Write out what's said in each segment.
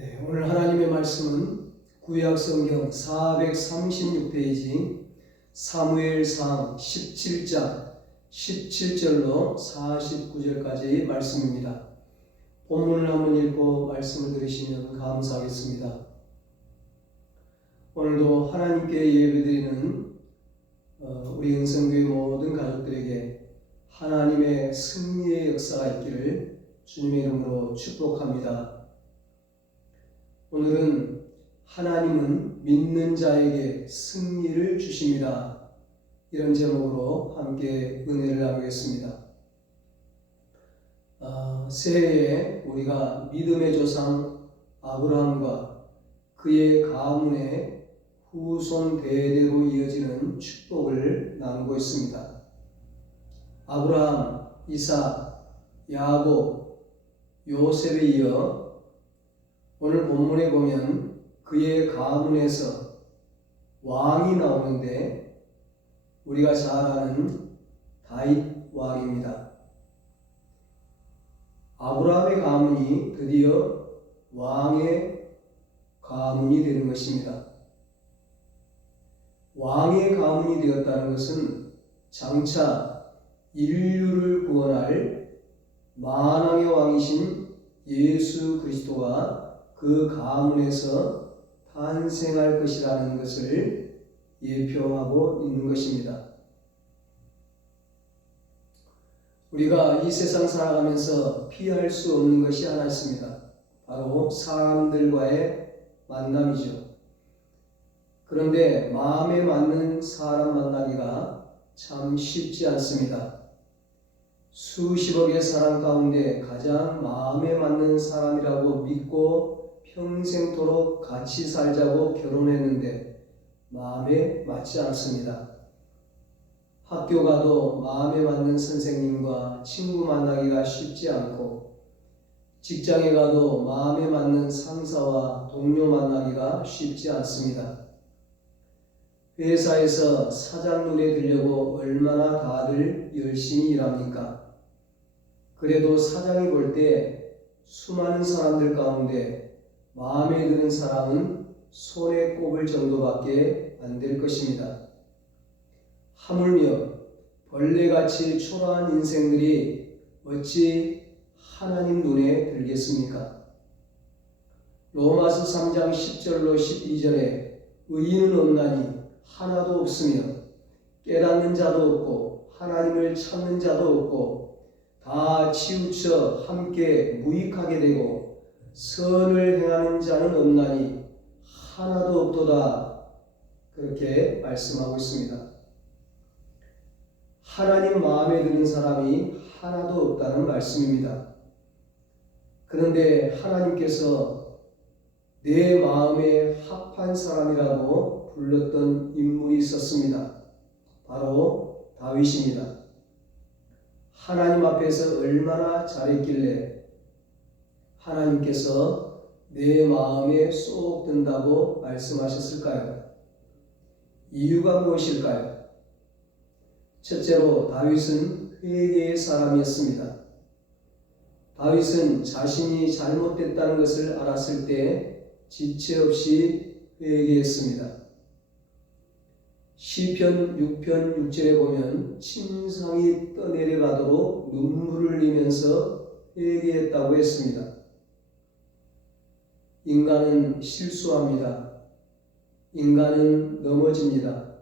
네, 오늘 하나님의 말씀은 구약성경 436페이지 사무엘상 17장 17절로 49절까지의 말씀입니다. 본문을 한번 읽고 말씀을 들으시면 감사하겠습니다. 오늘도 하나님께 예배드리는 우리 은성교회 모든 가족들에게 하나님의 승리의 역사가 있기를 주님의 이름으로 축복합니다. 오늘은 하나님은 믿는 자에게 승리를 주십니다. 이런 제목으로 함께 은혜를 나누겠습니다. 새해에 우리가 믿음의 조상 아브라함과 그의 가문의 후손 대대로 이어지는 축복을 나누고 있습니다. 아브라함, 이삭, 야곱, 요셉에 이어 오늘 본문에 보면 그의 가문에서 왕이 나오는데 우리가 잘 아는 다윗 왕입니다. 아브라함의 가문이 드디어 왕의 가문이 되는 것입니다. 왕의 가문이 되었다는 것은 장차 인류를 구원할 만왕의 왕이신 예수 그리스도가 그 가문에서 탄생할 것이라는 것을 예표하고 있는 것입니다. 우리가 이 세상 살아가면서 피할 수 없는 것이 하나 있습니다. 바로 사람들과의 만남이죠. 그런데 마음에 맞는 사람 만나기가 참 쉽지 않습니다. 수십억의 사람 가운데 가장 마음에 맞는 사람이라고 믿고 평생토록 같이 살자고 결혼했는데 마음에 맞지 않습니다. 학교 가도 마음에 맞는 선생님과 친구 만나기가 쉽지 않고 직장에 가도 마음에 맞는 상사와 동료 만나기가 쉽지 않습니다. 회사에서 사장 눈에 들려고 얼마나 다들 열심히 일합니까? 그래도 사장이 볼 때 수많은 사람들 가운데 마음에 드는 사람은 손에 꼽을 정도밖에 안 될 것입니다. 하물며 벌레같이 초라한 인생들이 어찌 하나님 눈에 들겠습니까? 로마서 3장 10절로 12절에 의인은 없나니 하나도 없으며 깨닫는 자도 없고 하나님을 찾는 자도 없고 다 치우쳐 함께 무익하게 되고 선을 행하는 자는 없나니 하나도 없도다. 그렇게 말씀하고 있습니다. 하나님 마음에 드는 사람이 하나도 없다는 말씀입니다. 그런데 하나님께서 내 마음에 합한 사람이라고 불렀던 인물이 있었습니다. 바로 다윗입니다. 하나님 앞에서 얼마나 잘했길래 하나님께서 내 마음에 쏙 든다고 말씀하셨을까요? 이유가 무엇일까요? 첫째로 다윗은 회개의 사람이었습니다. 다윗은 자신이 잘못됐다는 것을 알았을 때 지체 없이 회개했습니다. 시편 6편 6절에 보면 침상이 떠내려가도록 눈물을 흘리면서 회개했다고 했습니다. 인간은 실수합니다. 인간은 넘어집니다.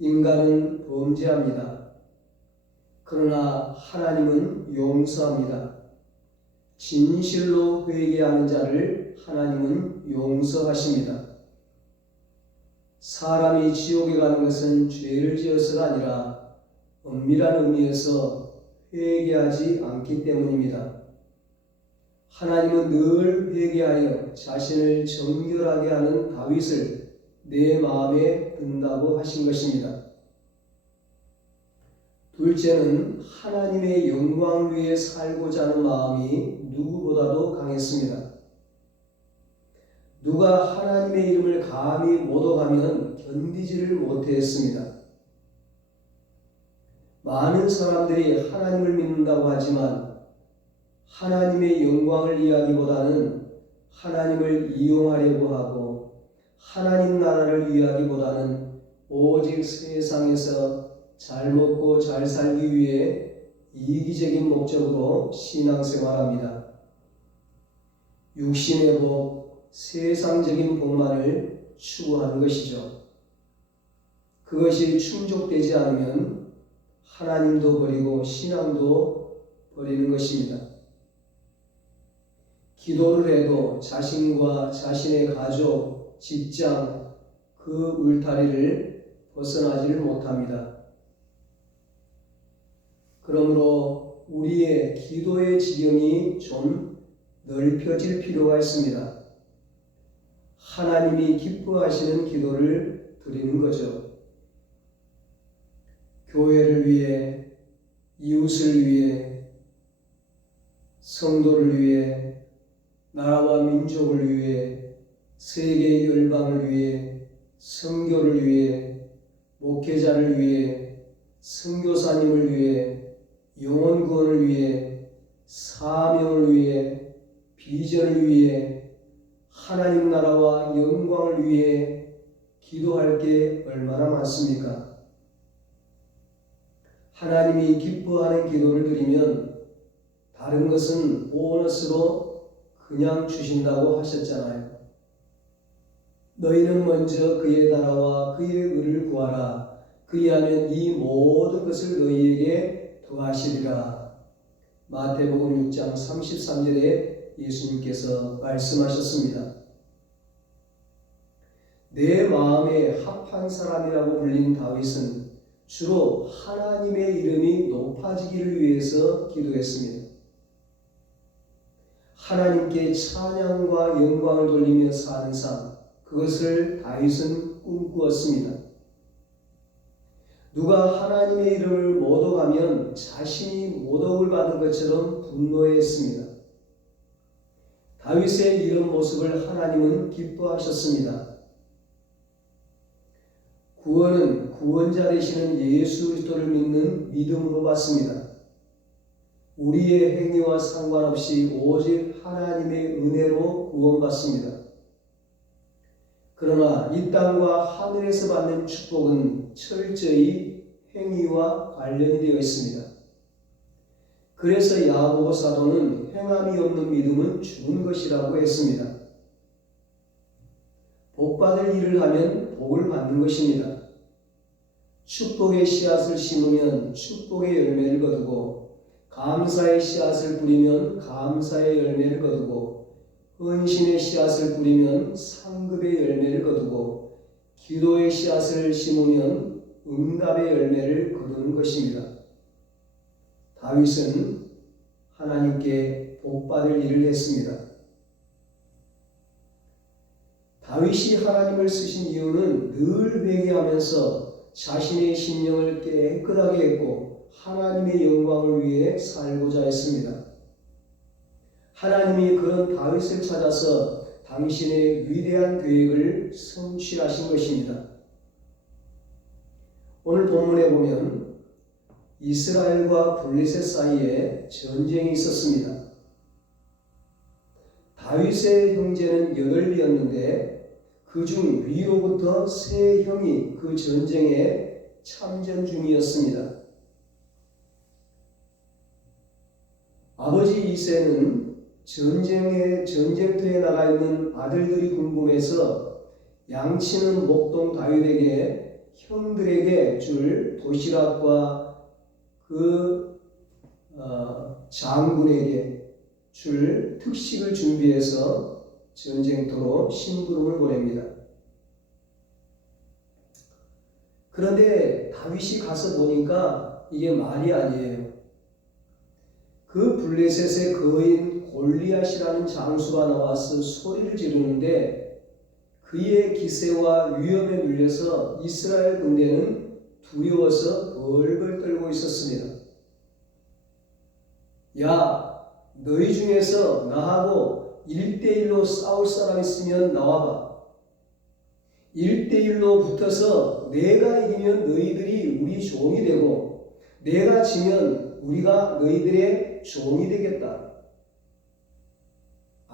인간은 범죄합니다. 그러나 하나님은 용서합니다. 진실로 회개하는 자를 하나님은 용서하십니다. 사람이 지옥에 가는 것은 죄를 지어서가 아니라 엄밀한 의미에서 회개하지 않기 때문입니다. 하나님은 늘 회개하여 자신을 정결하게 하는 다윗을 내 마음에 든다고 하신 것입니다. 둘째는 하나님의 영광 위에 살고자 하는 마음이 누구보다도 강했습니다. 누가 하나님의 이름을 감히 모독하면 견디지를 못했습니다. 많은 사람들이 하나님을 믿는다고 하지만 하나님의 영광을 이야기보다는 하나님을 이용하려고 하고 하나님 나라를 위하기보다는 오직 세상에서 잘 먹고 잘 살기 위해 이기적인 목적으로 신앙생활합니다. 육신의 복, 세상적인 복만을 추구하는 것이죠. 그것이 충족되지 않으면 하나님도 버리고 신앙도 버리는 것입니다. 기도를 해도 자신과 자신의 가족, 직장, 그 울타리를 벗어나지를 못합니다. 그러므로 우리의 기도의 지경이 좀 넓혀질 필요가 있습니다. 하나님이 기뻐하시는 기도를 드리는 거죠. 교회를 위해, 이웃을 위해, 성도를 위해, 나라와 민족을 위해, 세계 열방을 위해, 선교를 위해, 목회자를 위해, 선교사님을 위해, 영혼 구원을 위해, 사명을 위해, 비전을 위해, 하나님 나라와 영광을 위해 기도할 게 얼마나 많습니까? 하나님이 기뻐하는 기도를 드리면 다른 것은 보너스로 그냥 주신다고 하셨잖아요. 너희는 먼저 그의 나라와 그의 의를 구하라. 그리하면 이 모든 것을 너희에게 더하시리라. 마태복음 6장 33절에 예수님께서 말씀하셨습니다. 내 마음에 합한 사람이라고 불린 다윗은 주로 하나님의 이름이 높아지기를 위해서 기도했습니다. 하나님께 찬양과 영광을 돌리며 사는 삶, 그것을 다윗은 꿈꾸었습니다. 누가 하나님의 이름을 모독하면 자신이 모독을 받은 것처럼 분노했습니다. 다윗의 이런 모습을 하나님은 기뻐하셨습니다. 구원은 구원자 되시는 예수 그리스도를 믿는 믿음으로 받습니다. 우리의 행위와 상관없이 오직 하나님의 은혜로 구원받습니다. 그러나 이 땅과 하늘에서 받는 축복은 철저히 행위와 관련이 되어 있습니다. 그래서 야고보 사도는 행함이 없는 믿음은 죽은 것이라고 했습니다. 복받을 일을 하면 복을 받는 것입니다. 축복의 씨앗을 심으면 축복의 열매를 거두고 감사의 씨앗을 뿌리면 감사의 열매를 거두고 헌신의 씨앗을 뿌리면 상급의 열매를 거두고 기도의 씨앗을 심으면 응답의 열매를 거두는 것입니다. 다윗은 하나님께 복받을 일을 했습니다. 다윗이 하나님을 쓰신 이유는 늘 회개하면서 자신의 심령을 깨끗하게 했고 하나님의 영광을 위해 살고자 했습니다. 하나님이 그런 다윗을 찾아서 당신의 위대한 계획을 성취하신 것입니다. 오늘 본문에 보면 이스라엘과 블레셋 사이에 전쟁이 있었습니다. 다윗의 형제는 8이었는데 그중 위로부터 3형이 그 전쟁에 참전 중이었습니다. 아버지 이새는 전쟁터에 나가 있는 아들들이 궁금해서 양치는 목동 다윗에게 형들에게 줄 도시락과 그 장군에게 줄 특식을 준비해서 전쟁터로 심부름을 보냅니다. 그런데 다윗이 가서 보니까 이게 말이 아니에요. 그 블레셋의 거인 골리앗이라는 장수가 나와서 소리를 지르는데 그의 기세와 위협에 눌려서 이스라엘 군대는 두려워서 벌벌 떨고 있었습니다. 야, 너희 중에서 나하고 1대1로 싸울 사람 있으면 나와봐. 1대1로 붙어서 내가 이기면 너희들이 우리 종이 되고 내가 지면 우리가 너희들의 종이 되겠다.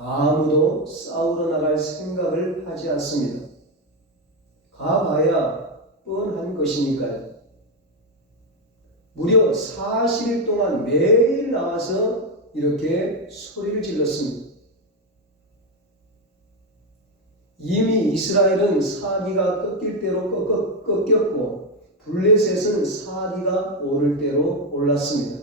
아무도 싸우러 나갈 생각을 하지 않습니다. 가봐야 뻔한 것이니까요. 무려 40일 동안 매일 나와서 이렇게 소리를 질렀습니다. 이미 이스라엘은 사기가 꺾일 대로 꺾였고 블레셋은 사기가 오를 대로 올랐습니다.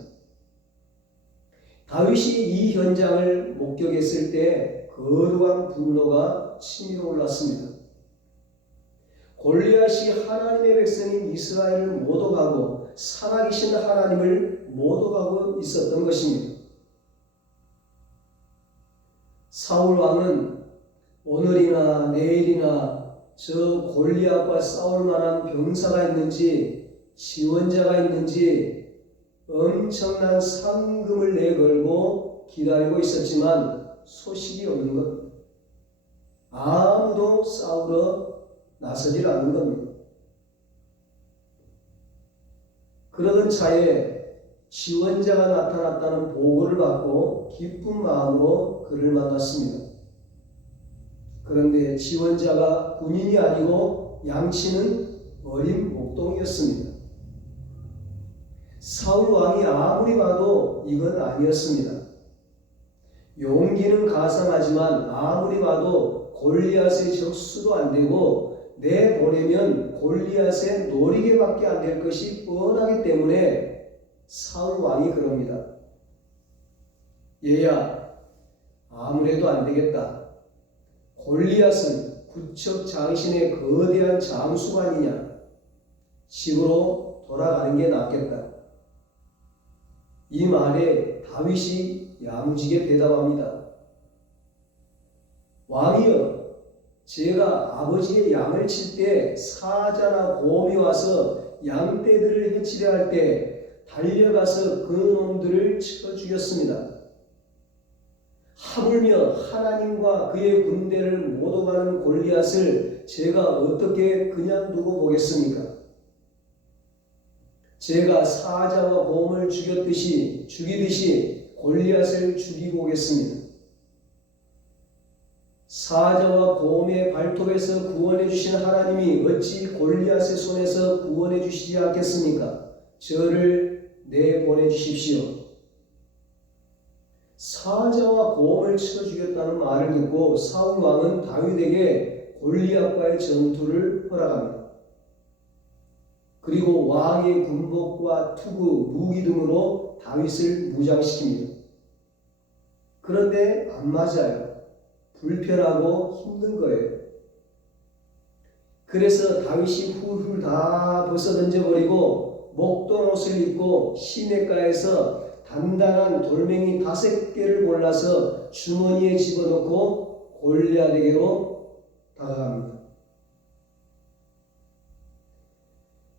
다윗이 이 현장을 목격했을 때 거룩한 분노가 치밀어 올랐습니다. 골리앗이 하나님의 백성인 이스라엘을 모독하고 살아계신 하나님을 모독하고 있었던 것입니다. 사울 왕은 오늘이나 내일이나 저 골리앗과 싸울 만한 병사가 있는지 지원자가 있는지 엄청난 상금을 내걸고 기다리고 있었지만 소식이 없는 것. 아무도 싸우러 나서질 않는 겁니다. 그러던 차에 지원자가 나타났다는 보고를 받고 기쁜 마음으로 그를 만났습니다. 그런데 지원자가 군인이 아니고 양치는 어린 목동이었습니다. 사울 왕이 아무리 봐도 이건 아니었습니다. 용기는 가상하지만 아무리 봐도 골리앗의 적수도 안 되고 내보내면 골리앗의 노리개밖에 안 될 것이 뻔하기 때문에 사울 왕이 그럽니다. 얘야, 아무래도 안 되겠다. 골리앗은 구척 장신의 거대한 장수가 아니냐. 집으로 돌아가는 게 낫겠다. 이 말에 다윗이 야무지게 대답합니다. 왕이여, 제가 아버지의 양을 칠 때 사자나 곰이 와서 양떼들을 해치려 할 때 달려가서 그 놈들을 쳐 죽였습니다. 하물며 하나님과 그의 군대를 모독하는 골리앗을 제가 어떻게 그냥 두고 보겠습니까? 제가 사자와 곰을 죽이듯이 골리앗을 죽이고 오겠습니다. 사자와 곰의 발톱에서 구원해 주신 하나님이 어찌 골리앗의 손에서 구원해 주시지 않겠습니까? 저를 내보내 주십시오. 사자와 곰을 쳐 죽였다는 말을 듣고 사울 왕은 다윗에게 골리앗과의 전투를 허락합니다. 그리고 왕의 군복과 투구, 무기 등으로 다윗을 무장시킵니다. 그런데 안 맞아요. 불편하고 힘든 거예요. 그래서 다윗이 훌훌 다 벗어던져버리고 목동 옷을 입고 시냇가에서 단단한 돌멩이 5개를 골라서 주머니에 집어넣고 골리앗에게로 다가갑니다.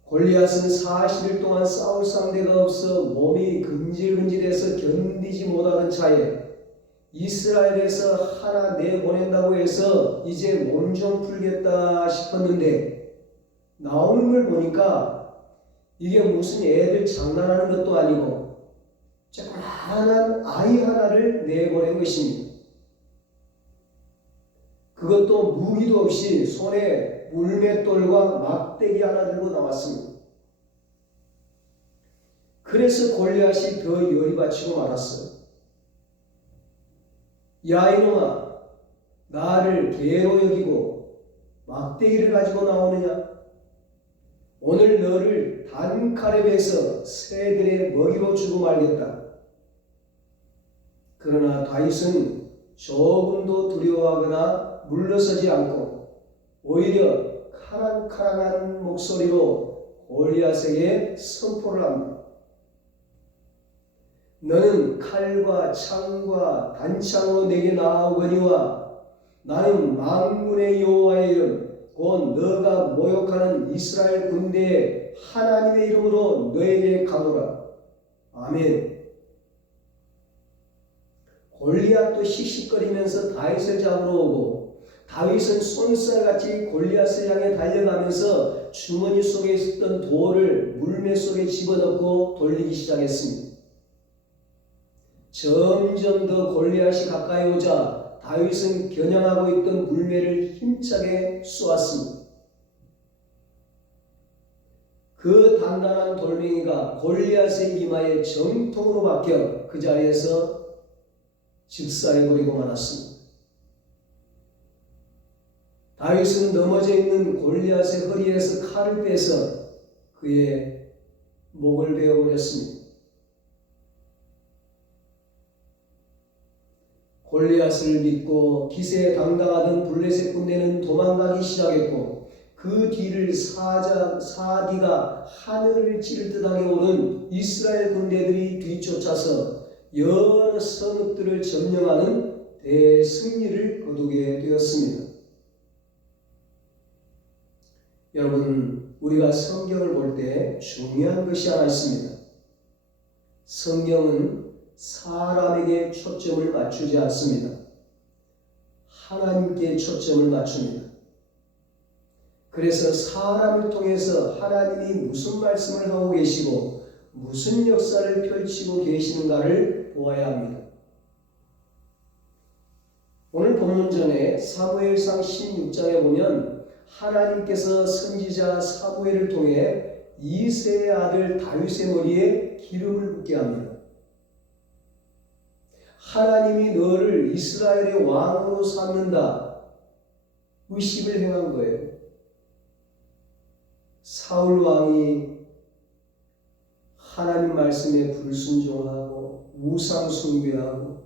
골리앗은 40일 동안 싸울 상대가 없어 몸이 근질근질해서 견디지 못하던 차에 이스라엘에서 하나 내보낸다고 해서 이제 몸 좀 풀겠다 싶었는데 나오는 걸 보니까 이게 무슨 애들 장난하는 것도 아니고 조그마한 아이 하나를 내보낸 것입니다. 그것도 무기도 없이 손에 물맷돌과 막대기 하나 들고 나왔습니다. 그래서 골리앗이 더 열이 받치고 말았어요. 야 이놈아, 나를 개로 여기고 막대기를 가지고 나오느냐? 오늘 너를 단칼에 베서 새들의 먹이로 주고 말겠다. 그러나 다윗은 조금도 두려워하거나 물러서지 않고 오히려 카랑카랑한 목소리로 골리앗에게 선포를 합니다. 너는 칼과 창과 단창으로 내게 나아오거니와 나는 만군의 여호와의 이름 곧 너가 모욕하는 이스라엘 군대의 하나님의 이름으로 너에게 가노라. 아멘. 골리앗도 씩씩거리면서 다윗을 잡으러 오고 다윗은 쏜살같이 골리앗을 향해 달려가면서 주머니 속에 있었던 돌을 물매 속에 집어넣고 돌리기 시작했습니다. 점점 더 골리앗이 가까이 오자 다윗은 겨냥하고 있던 물매를 힘차게 쏘았습니다. 그 단단한 돌멩이가 골리앗의 이마에 정통으로 박혀 그 자리에서 즉사해버리고 말았습니다. 다윗은 넘어져 있는 골리앗의 허리에서 칼을 빼서 그의 목을 베어버렸습니다. 골리앗을 믿고 기세에 당당하던 블레셋 군대는 도망가기 시작했고 그 뒤를 사디가 하늘을 찌를 듯하게 오른 이스라엘 군대들이 뒤쫓아서 여러 성읍들을 점령하는 대승리를 거두게 되었습니다. 여러분, 우리가 성경을 볼 때 중요한 것이 하나 있습니다. 성경은 사람에게 초점을 맞추지 않습니다. 하나님께 초점을 맞춥니다. 그래서 사람을 통해서 하나님이 무슨 말씀을 하고 계시고 무슨 역사를 펼치고 계시는가를 보아야 합니다. 오늘 본문 전에 사무엘상 16장에 보면 하나님께서 선지자 사무엘을 통해 이새의 아들 다윗의 머리에 기름을 붓게 합니다. 하나님이 너를 이스라엘의 왕으로 삼는다 의식을 행한 거예요. 사울 왕이 하나님 말씀에 불순종하고 우상 숭배하고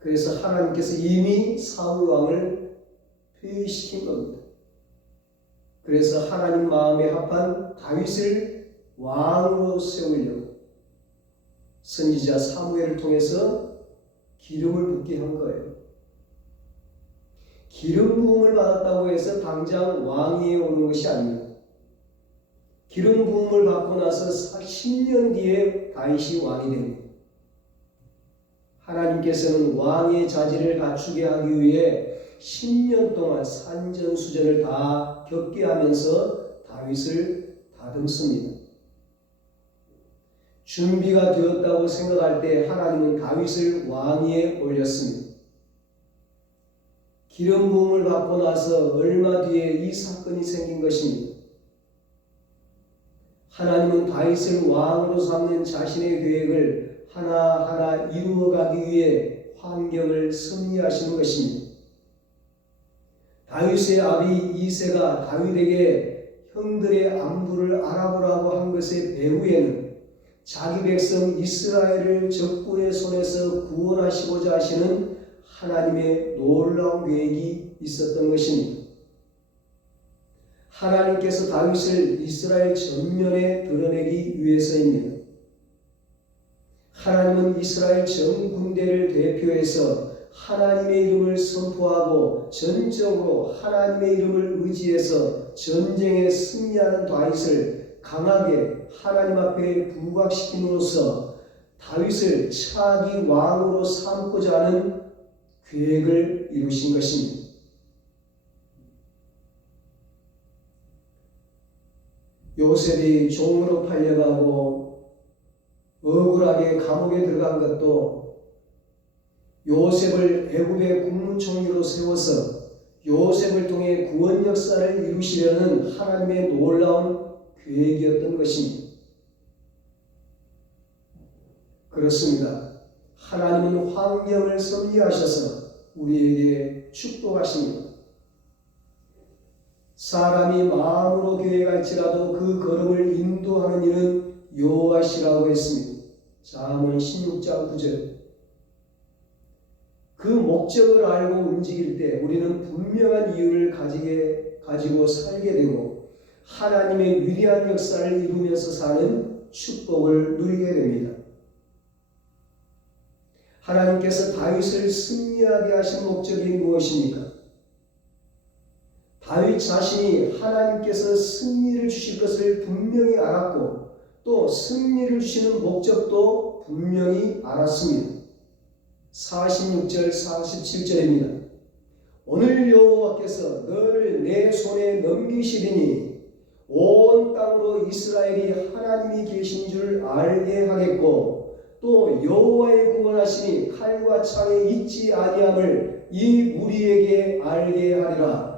그래서 하나님께서 이미 사울 왕을 폐위시킨 겁니다. 그래서 하나님 마음에 합한 다윗을 왕으로 세우려고 선지자 사무엘을 통해서 기름을 붓게 한 거예요. 기름 부음을 받았다고 해서 당장 왕위에 오는 것이 아닙니다. 기름 부음을 받고 나서 10년 뒤에 다윗이 왕이 됩니다. 하나님께서는 왕의 자질을 갖추게 하기 위해 10년 동안 산전수전을 다 겪게 하면서 다윗을 다듬습니다. 준비가 되었다고 생각할 때 하나님은 다윗을 왕위에 올렸습니다. 기름 부음을 받고 나서 얼마 뒤에 이 사건이 생긴 것입니다. 하나님은 다윗을 왕으로 삼는 자신의 계획을 하나하나 이루어가기 위해 환경을 섭리하시는 것입니다. 다윗의 아비 이새가 다윗에게 형들의 안부를 알아보라고 한 것의 배후에는 자기 백성 이스라엘을 적군의 손에서 구원하시고자 하시는 하나님의 놀라운 계획이 있었던 것입니다. 하나님께서 다윗을 이스라엘 전면에 드러내기 위해서입니다. 하나님은 이스라엘 전 군대를 대표해서 하나님의 이름을 선포하고 전적으로 하나님의 이름을 의지해서 전쟁에 승리하는 다윗을 강하게 하나님 앞에 부각시킴으로써 다윗을 차기 왕으로 삼고자 하는 계획을 이루신 것입니다. 요셉이 종으로 팔려가고 억울하게 감옥에 들어간 것도 요셉을 애굽의 국무총리로 세워서 요셉을 통해 구원 역사를 이루시려는 하나님의 놀라운 계획이었던 것입니다. 그렇습니다. 하나님은 환경을 섭리하셔서 우리에게 축복하십니다. 사람이 마음으로 계획할지라도 그 걸음을 인도하는 이는 여호와시라고 했습니다. 잠언 16장 9절. 그 목적을 알고 움직일 때 우리는 분명한 이유를 가지고 살게 되고 하나님의 위대한 역사를 이루면서 사는 축복을 누리게 됩니다. 하나님께서 다윗을 승리하게 하신 목적이 무엇입니까? 다윗 자신이 하나님께서 승리를 주실 것을 분명히 알았고 또 승리를 주시는 목적도 분명히 알았습니다. 46절 47절입니다. 오늘 여호와께서 너를 내 손에 넘기시리니 온 땅으로 이스라엘이 하나님이 계신 줄 알게 하겠고 또 여호와의 구원하심이 칼과 창에 있지 아니함을 이 무리에게 알게 하리라.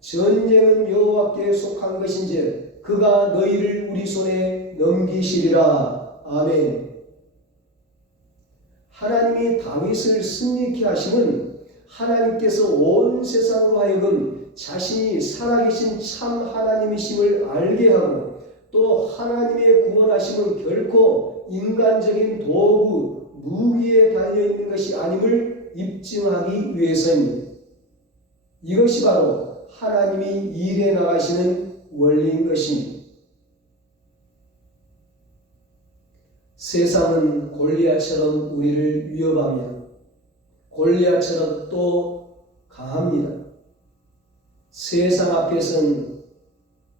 전쟁은 여호와께 속한 것인즉 그가 너희를 우리 손에 넘기시리라. 아멘. 하나님이 다윗을 승리케 하심은 하나님께서 온 세상으로 하여금 자신이 살아계신 참 하나님이심을 알게 하고 또 하나님의 구원하심은 결코 인간적인 도구, 무기에 달려있는 것이 아님을 입증하기 위해서입니다. 이것이 바로 하나님이 일해 나가시는 원리인 것입니다. 세상은 골리앗처럼 우리를 위협합니다. 골리앗처럼 또 강합니다. 세상 앞에서는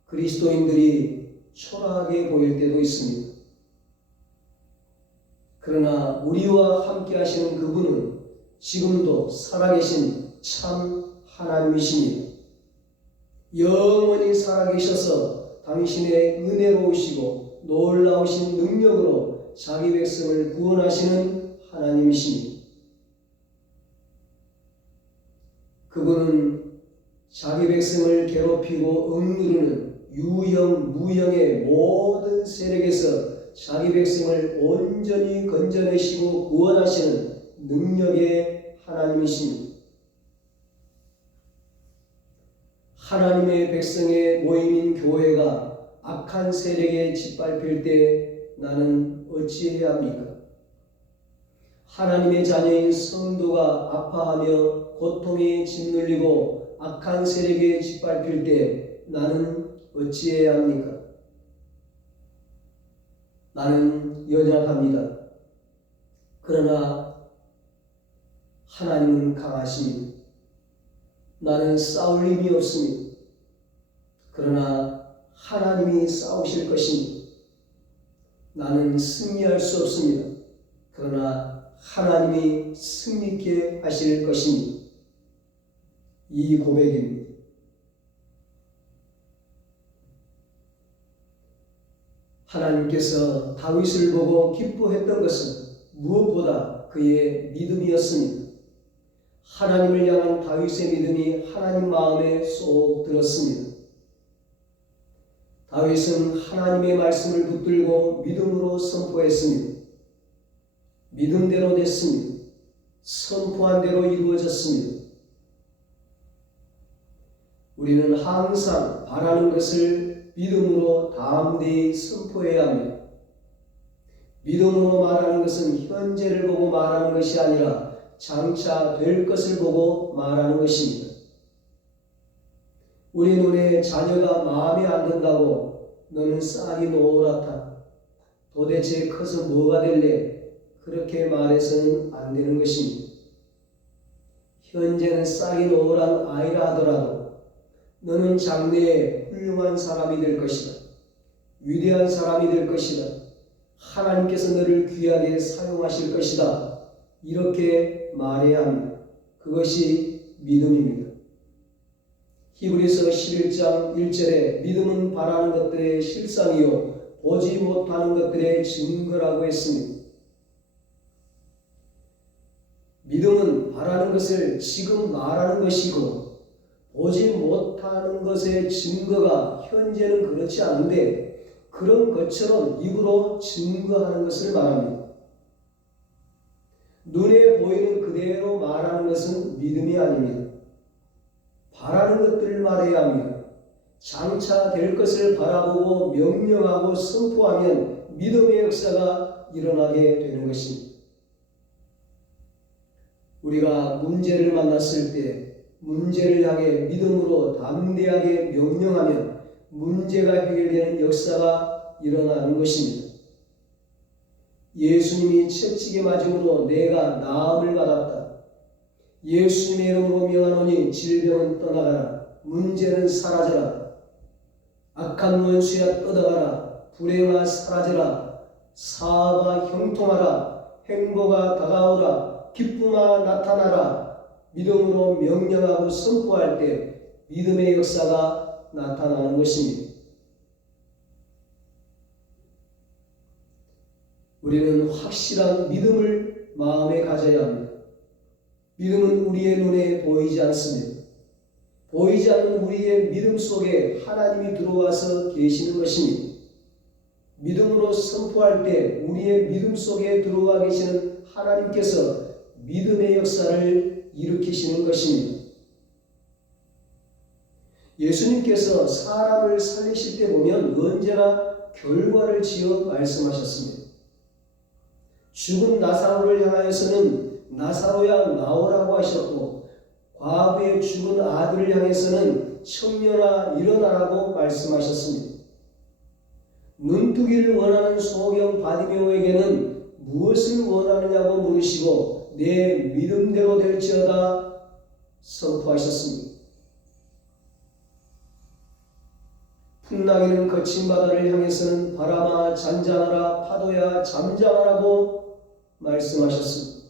그리스도인들이 초라하게 보일 때도 있습니다. 그러나 우리와 함께 하시는 그분은 지금도 살아계신 참 하나님이십니다. 영원히 살아계셔서 당신의 은혜로우시고 놀라우신 능력으로 자기 백성을 구원하시는 하나님이십니다. 그분은 자기 백성을 괴롭히고 억누르는 유형, 무형의 모든 세력에서 자기 백성을 온전히 건져내시고 구원하시는 능력의 하나님이십니다. 하나님의 백성의 모임인 교회가 악한 세력에 짓밟힐 때 나는 어찌해야 합니까? 하나님의 자녀인 성도가 아파하며 고통에 짓눌리고 악한 세력에 짓밟힐 때 나는 어찌해야 합니까? 나는 연약합니다. 그러나 하나님은 강하십니다. 나는 싸울 힘이 없습니다. 그러나 하나님이 싸우실 것입니다. 나는 승리할 수 없습니다. 그러나 하나님이 승리케 하실 것입니다. 이 고백입니다. 하나님께서 다윗을 보고 기뻐했던 것은 무엇보다 그의 믿음이었습니다. 하나님을 향한 다윗의 믿음이 하나님 마음에 쏙 들었습니다. 다윗은 하나님의 말씀을 붙들고 믿음으로 선포했습니다. 믿음대로 됐습니다. 선포한 대로 이루어졌습니다. 우리는 항상 바라는 것을 믿음으로 담대히 선포해야 합니다. 믿음으로 말하는 것은 현재를 보고 말하는 것이 아니라 장차 될 것을 보고 말하는 것입니다. 우리 눈에 자녀가 마음에 안 든다고 너는 쌀이 노랗다. 도대체 커서 뭐가 될래? 그렇게 말해서는 안 되는 것입니다. 현재는 쌀이 노란 아이라 하더라도 너는 장래에 훌륭한 사람이 될 것이다. 위대한 사람이 될 것이다. 하나님께서 너를 귀하게 사용하실 것이다. 이렇게 말해야 합니다. 그것이 믿음입니다. 히브리서 11장 1절에 믿음은 바라는 것들의 실상이요 보지 못하는 것들의 증거라고 했습니다. 믿음은 바라는 것을 지금 말하는 것이고 보지 못하는 것의 증거가 현재는 그렇지 않은데 그런 것처럼 입으로 증거하는 것을 말합니다. 눈에 보이는 그대로 말하는 것은 믿음이 아닙니다. 바라는 것들을 말해야 합니다. 장차 될 것을 바라보고 명령하고 선포하면 믿음의 역사가 일어나게 되는 것입니다. 우리가 문제를 만났을 때 문제를 향해 믿음으로 담대하게 명령하면 문제가 해결되는 역사가 일어나는 것입니다. 예수님이 채찍에 맞음으로 내가 나음을 받았다. 예수님의 이름으로 명하노니 질병은 떠나가라. 문제는 사라져라. 악한 원수야 떠나가라. 불행아 사라져라. 사업아 형통하라. 행복아 다가오라. 기쁨아 나타나라. 믿음으로 명령하고 선포할 때 믿음의 역사가 나타나는 것입니다. 우리는 확실한 믿음을 마음에 가져야 합니다. 믿음은 우리의 눈에 보이지 않습니다. 보이지 않는 우리의 믿음 속에 하나님이 들어와서 계시는 것입니다. 믿음으로 선포할 때 우리의 믿음 속에 들어와 계시는 하나님께서 믿음의 역사를 일으키시는 것입니다. 예수님께서 사람을 살리실 때 보면 언제나 결과를 지어 말씀하셨습니다. 죽은 나사로를 향하여서는 나사로야 나오라고 하셨고, 과부의 죽은 아들을 향해서는 청년아 일어나라고 말씀하셨습니다. 눈뜨기를 원하는 소경 바디메오에게는 무엇을 원하느냐고 물으시고 내 믿음대로 될지어다 선포하셨습니다. 풍랑이는 거친 바다를 향해서는 바람아 잔잔하라, 파도야 잠잠하라고 말씀하셨습니다.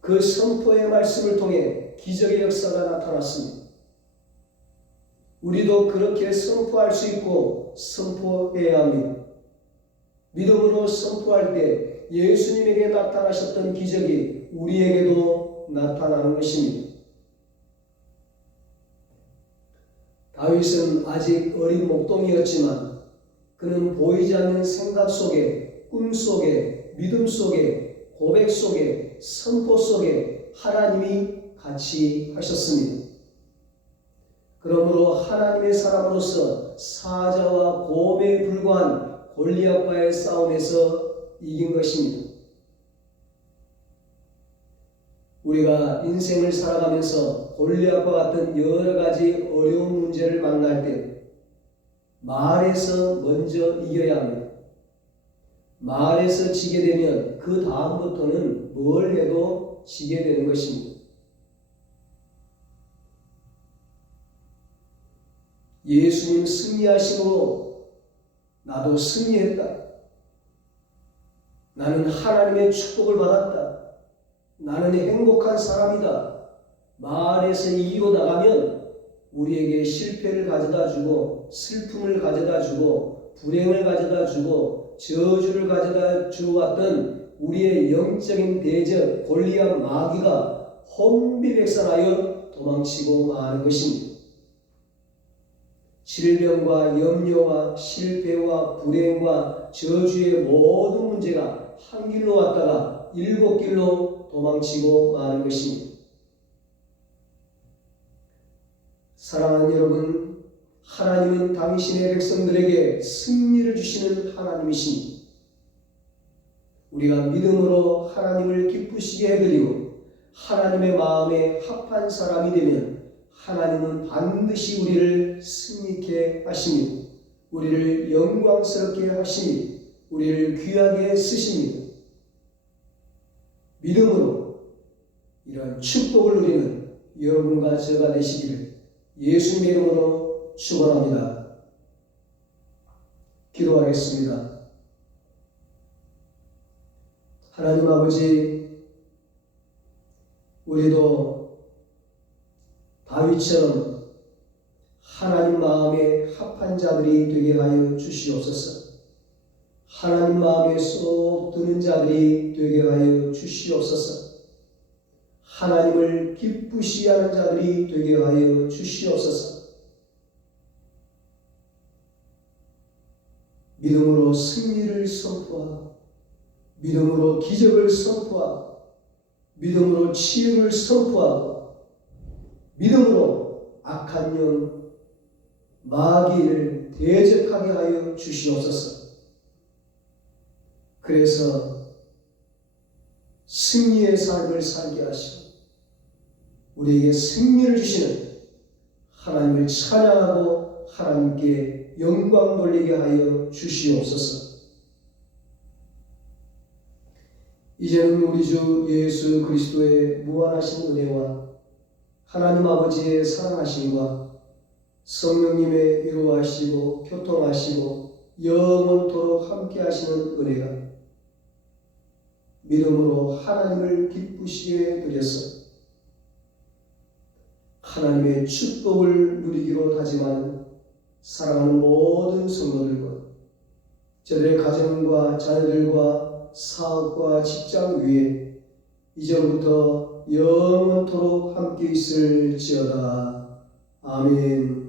그 선포의 말씀을 통해 기적의 역사가 나타났습니다. 우리도 그렇게 선포할 수 있고 선포해야 합니다. 믿음으로 선포할 때 예수님에게 나타나셨던 기적이 우리에게도 나타나는 것입니다. 다윗은 아직 어린 목동이었지만 그는 보이지 않는 생각 속에, 꿈 속에, 믿음 속에, 고백 속에, 선포 속에 하나님이 같이 하셨습니다. 그러므로 하나님의 사람으로서 사자와 곰에 불과한 골리앗과의 싸움에서 이긴 것입니다. 우리가 인생을 살아가면서 골리앗과 같은 여러 가지 어려운 문제를 만날 때 말에서 먼저 이겨야 합니다. 말에서 지게 되면 그 다음부터는 뭘 해도 지게 되는 것입니다. 예수님 승리하심으로 나도 승리했다. 나는 하나님의 축복을 받았다. 나는 행복한 사람이다. 말에서 이기고 나가면 우리에게 실패를 가져다 주고 슬픔을 가져다 주고 불행을 가져다 주고 저주를 가져다 주었던 우리의 영적인 대적 골리앗 마귀가 혼비백산하여 도망치고 마는 것입니다. 질병과 염려와 실패와 불행과 저주의 모든 문제가 한 길로 왔다가 7길로 도망치고 마는 것입니다. 사랑하는 여러분, 하나님은 당신의 백성들에게 승리를 주시는 하나님이십니다. 우리가 믿음으로 하나님을 기쁘시게 해드리고 하나님의 마음에 합한 사람이 되면 하나님은 반드시 우리를 승리케 하십니다. 우리를 영광스럽게 하십니다. 우리를 귀하게 쓰십니다. 믿음으로 이러한 축복을 누리는 여러분과 저가 되시기를 예수님의 이름으로 축원합니다. 기도하겠습니다. 하나님 아버지, 우리도 다윗처럼 하나님 마음에 합한 자들이 되게 하여 주시옵소서. 하나님 마음에 쏙 드는 자들이 되게 하여 주시옵소서. 하나님을 기쁘시하는 자들이 되게 하여 주시옵소서. 믿음으로 승리를 선포하고 믿음으로 기적을 선포하고 믿음으로 치유를 선포하고 믿음으로 악한 영 마귀를 대적하게 하여 주시옵소서. 그래서 승리의 삶을 살게 하시고 우리에게 승리를 주시는 하나님을 찬양하고 하나님께 영광 돌리게 하여 주시옵소서. 이제는 우리 주 예수 그리스도의 무한하신 은혜와 하나님 아버지의 사랑하심과 성령님의 위로하시고 교통하시고 영원토록 함께 하시는 은혜가 믿음으로 하나님을 기쁘시게 드려서 하나님의 축복을 누리기로 다짐하는 사랑하는 모든 성도들과 저들의 가정과 자녀들과 사업과 직장 위에 이제부터 영원토록 함께 있을지어다. 아멘.